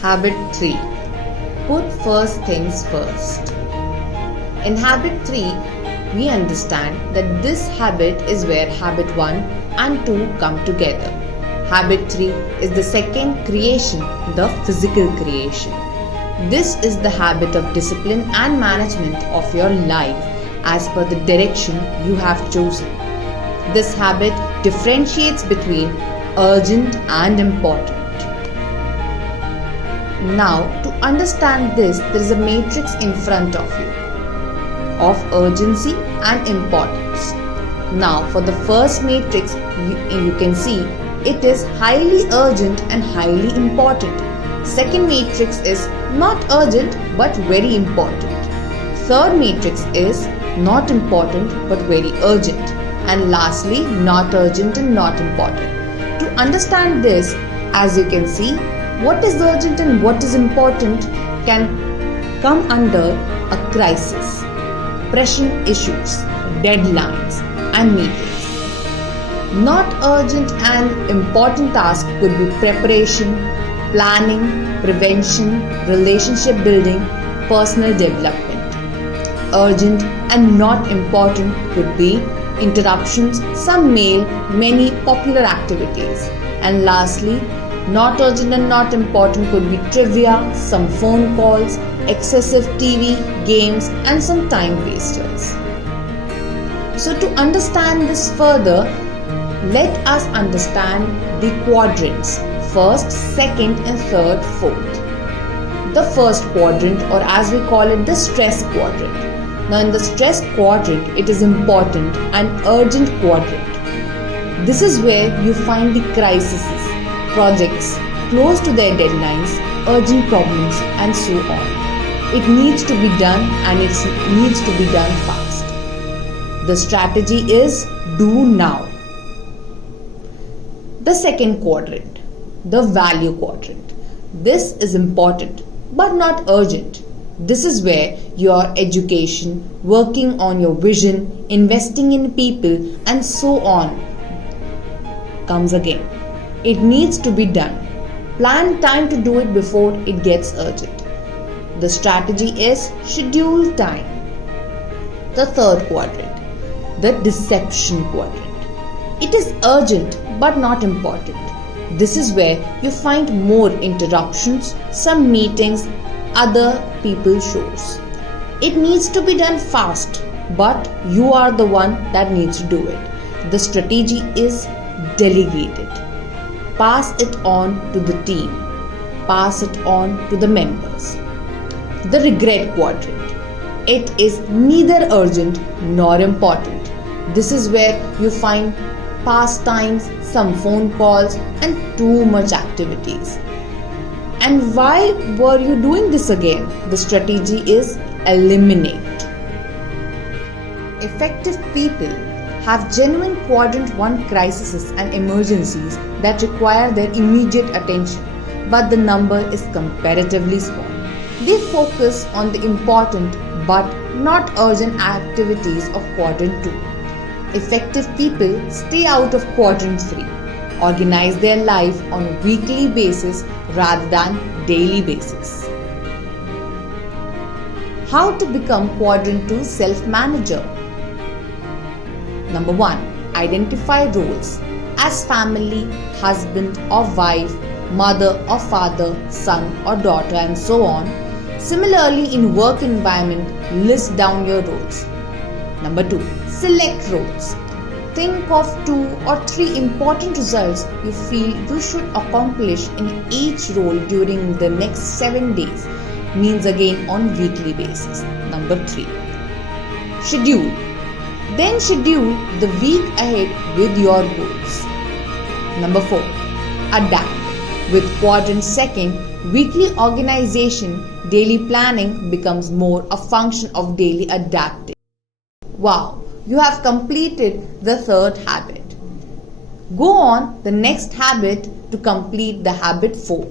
Habit 3. Put first things first. In habit 3, we understand that this habit is where habit 1 and 2 come together. Habit 3 is the second creation, the physical creation. This is the habit of discipline and management of your life as per the direction you have chosen. This habit differentiates between urgent and important. Now, to understand this, there is a matrix in front of you of urgency and importance. Now, for the first matrix, you can see it is highly urgent and highly important. Second matrix is not urgent but very important. Third matrix is not important but very urgent. And lastly, not urgent and not important. To understand this, as you can see, what is urgent and what is important can come under a crisis, pressing issues, deadlines, and meetings. Not urgent and important tasks could be preparation, planning, prevention, relationship building, personal development. Urgent and not important could be interruptions, some mail, many popular activities. And lastly, not urgent and not important could be trivia, some phone calls, excessive TV, games, and some time wasters. So to understand this further, let us understand the quadrants: first, second, and third, fourth. The first quadrant, or as we call it, the stress quadrant. Now in the stress quadrant, it is important and urgent quadrant. This is where you find the crises, projects close to their deadlines, urgent problems, and so on. It needs to be done and it needs to be done fast. The strategy is do now. The second quadrant, the value quadrant. This is important but not urgent. This is where your education, working on your vision, investing in people, and so on comes again. It needs to be done. Plan time to do it before it gets urgent. The strategy is schedule time. The third quadrant, the deception quadrant. It is urgent but not important. This is where you find more interruptions, some meetings, other people's shows. It needs to be done fast, but you are the one that needs to do it. The strategy is delegated. Pass it on to the team. Pass it on to the members. The regret quadrant. It is neither urgent nor important. This is where you find pastimes, some phone calls, and too much activities. And why were you doing this again? The strategy is eliminate. Effective people have genuine quadrant 1 crises and emergencies that require their immediate attention, but the number is comparatively small. They focus on the important but not urgent activities of quadrant 2. Effective people stay out of quadrant 3, organize their life on a weekly basis rather than daily basis. How to become quadrant 2 self-manager? Number 1. Identify roles as family, husband or wife, mother or father, son or daughter, and so on. Similarly, in work environment, list down your roles. Number 2. Select roles. Think of 2 or 3 important results you feel you should accomplish in each role during the next 7 days. Means again on weekly basis. Number 3. Schedule. Then schedule the week ahead with your goals. Number 4. Adapt. With quadrant 2nd, weekly organization, daily planning becomes more a function of daily adapting. Wow, you have completed the third habit. Go on the next habit to complete the habit 4.